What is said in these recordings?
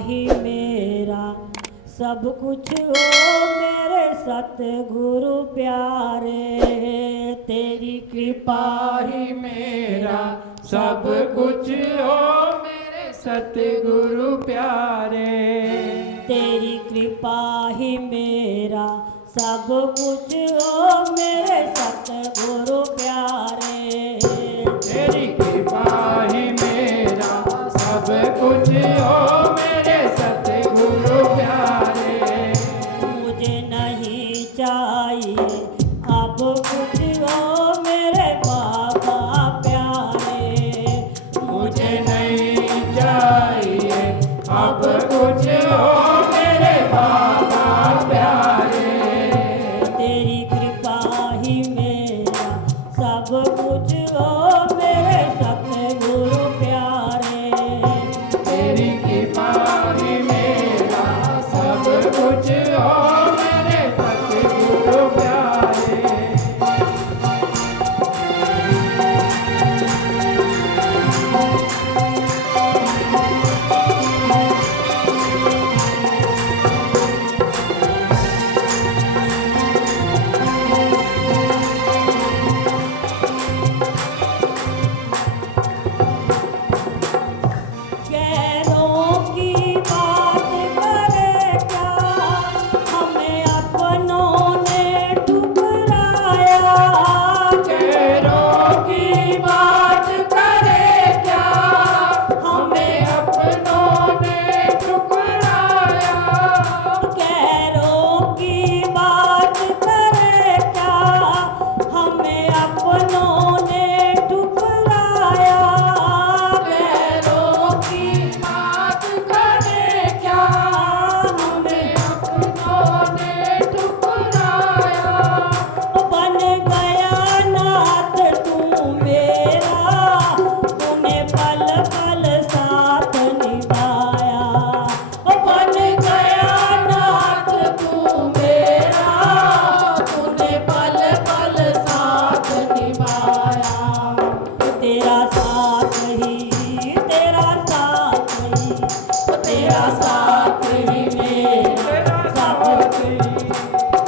ही मेरा सब कुछ हो मेरे सतगुरु प्यारे। तेरी कृपा ही मेरा सब कुछ हो मेरे सतगुरु प्यारे। तेरी कृपा ही मेरा सब कुछ हो मेरे सतगुरु प्यारे। तेरी कृपा ही मेरा सब कुछ हो मेरे सतगुरु प्यारे। मुझे नहीं चाहिए अब कुछ हो मेरे बाबा प्यारे। मुझे नहीं चाहिए अब कुछ हो मेरे बाबा प्यारे। तेरी कृपा ही मेरा सब कुछ हो मेरे सतगुरु प्यारे। तेरी कृपा ही मेरा सब कुछ हो मेरे सतगुरु प्यारे। गैरों की बात करे क्या हमें अपनों ने ठुकराया। गैरों की बात करे क्या हमें अपनों ने ठुकराया। गैरों की बात करे क्या हमें अपनों ने ठुकराया। गैरों की बात करे क्या हमें अपनों ने ठुकराया। बन गया नाथ तू मेरा तूने पल पल साथ निभाया। बन गया नाथ तू मेरा तूने पल पल साथ निभाया। तेरा साथ ही तेरा साथ ही तेरा साथ ही मेरा सब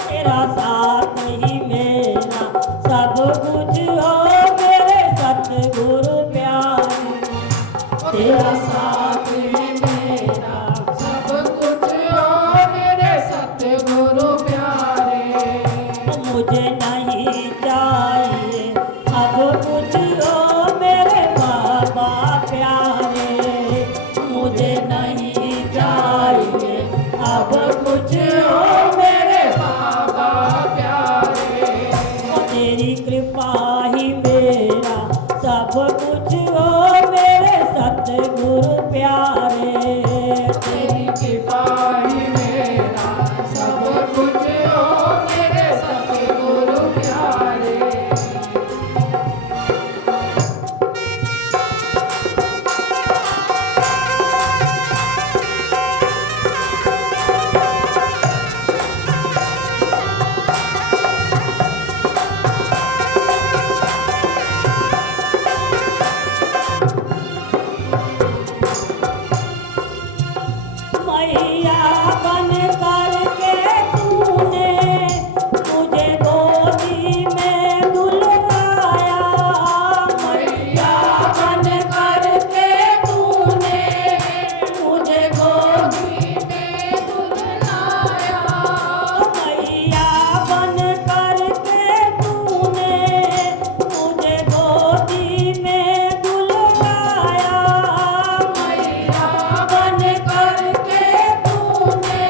तेरा साथ ही मेरा सब कुछ हो मेरे सतगुरु प्यारे। तेरा साथ ही मेरा सब कुछ हो मेरे सतगुरु प्यारे। मुझे नहीं चाहिए अब कुछ हो मेरे बाबा प्यारे। मुझे नहीं चाहिए अब कुछ हो मेरे बाबा प्यारे। तेरी कृपा ही मेरा सब कुछ हो मेरे सतगुरु प्यारे। तेरी कृपा ही मेरा सब कुछ हो मेरे सतगुरु प्यारे। मैया बन करके तूने मुझे गोदी में दुलवाया। मैया बन करके तूने मुझे गोदी में दुलवाया। मैया बन करके तूने मुझे गोदी में दुलवाया। मैया बन करके तूने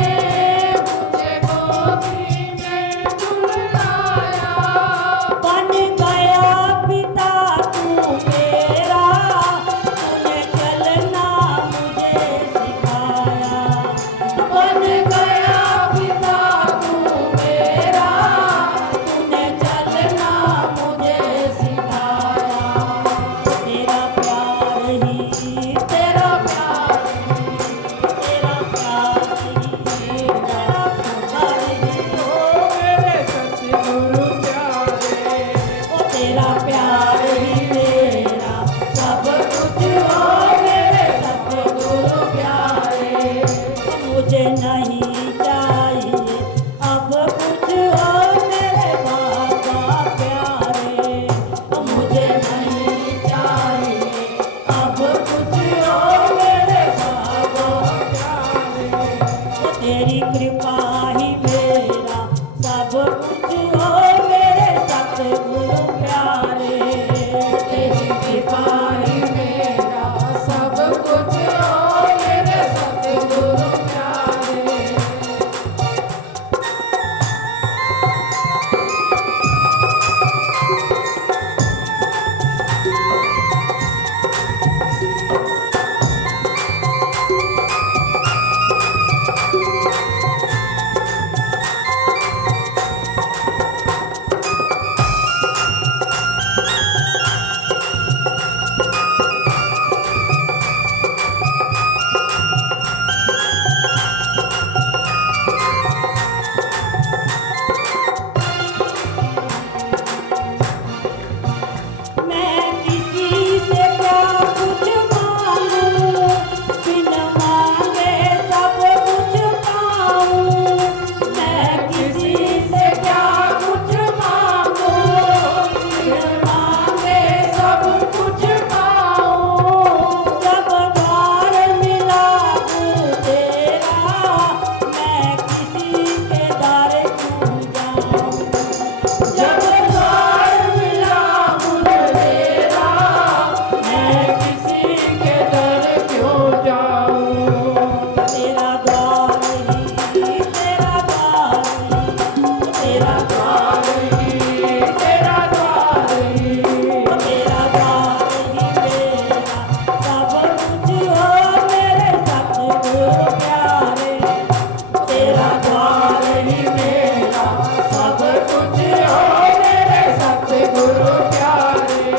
कृपा ही मेरा सब कुछ हो मेरे सतगुरु प्यारे। तेरी कृपा ही मेरा सब कुछ हो मेरे सतगुरु प्यारे। मैं किसी से क्या कुछ मांगूं, बिन मांगे सब कुछ पाऊं। मैं किसी से क्या कुछ मांगूं, बिन मांगे सब कुछ पाऊं। जब द्वार मिला गुरु तेरा, मैं किसी के दर क्यों जाऊं। जब द्वार मिला गुरु तेरा, मैं किसी के दर क्यों जाऊं। तेरा द्वार ही, तेरा द्वार ही, तेरा द्वार तेरा द्वार ही, तेरा द्वार ही, तेरा द्वार ही मेरा सब कुछ हो मेरे सतगुरु प्यारे। तेरा द्वार ही मेरा सब कुछ हो मेरे सतगुरु प्यारे।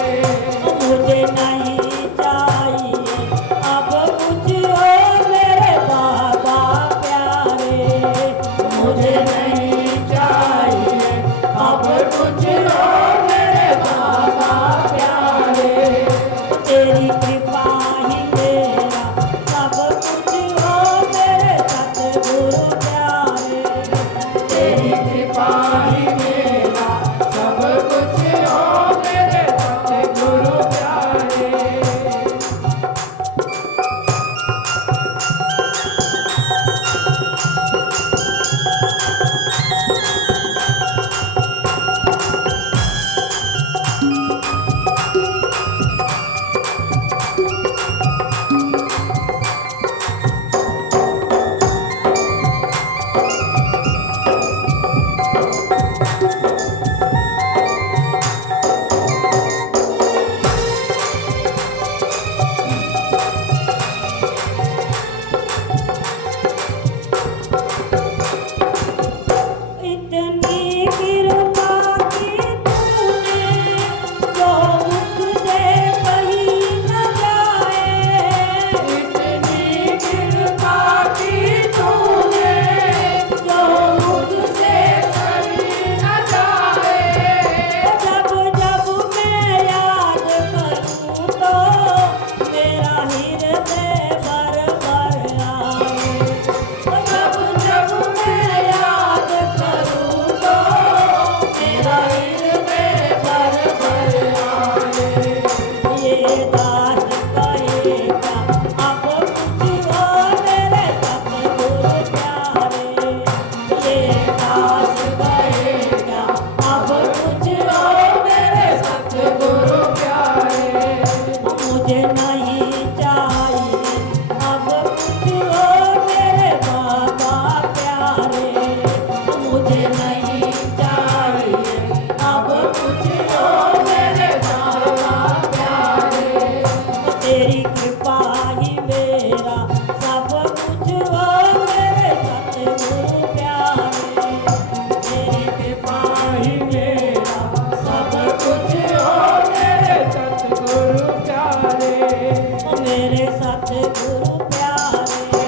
मुझे नहीं चाहिए अब कुछ हो मेरे बाबा प्यारे। मुझे नहीं चाहिए अब कुछ हो मेरे बाबा प्यारे। तेरी कृपा ही मेरा सब कुछ हो मेरे सतगुरु प्यारे। तेरी कृपा ही मेरा सब कुछ हो मेरे सतगुरु प्यारे। इतनी कृपा की तूने जो मुख से कही न जाए। इतनी कृपा की तूने जो मुझ से कही न जाए। जब जब मैं याद करूं तो मेरा हृदय भर भर आए। जब जब मैं याद करूं तो मेरा हृदय भर भर आए। ये दास कहेगा अब कुछ हो मेरे सतगुरु प्यारे। ये दास कहेगा अब कुछ हो मेरे सतगुरु प्यारे। मुझे नहीं चाहिए अब कुछ हो मेरे बाबा प्यारे। मुझे नहीं चाहिए अब कुछ हो मेरे बाबा प्यारे। तेरी कृपा ही मेरा सब कुछ हो मेरे सतगुरु प्यारे। तेरी कृपा ही मेरा सब कुछ हो मेरे सतगुरु प्यारे। मेरे सतगुरु प्यारे।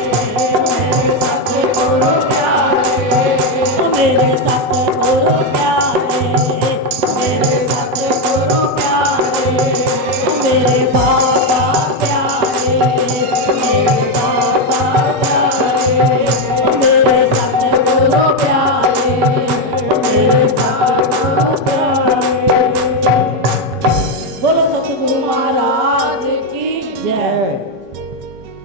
मेरे सतगुरु प्यारे। मेरे सतगुरु प्यारे। मेरे सतगुरु प्यारे। मेरे बाबा प्यारे। मेरे बाबा प्यारे। मेरे सतगुरु प्यारे। मेरे सतगुरु प्यारे। बोलो सतगुरु महाराज की जय।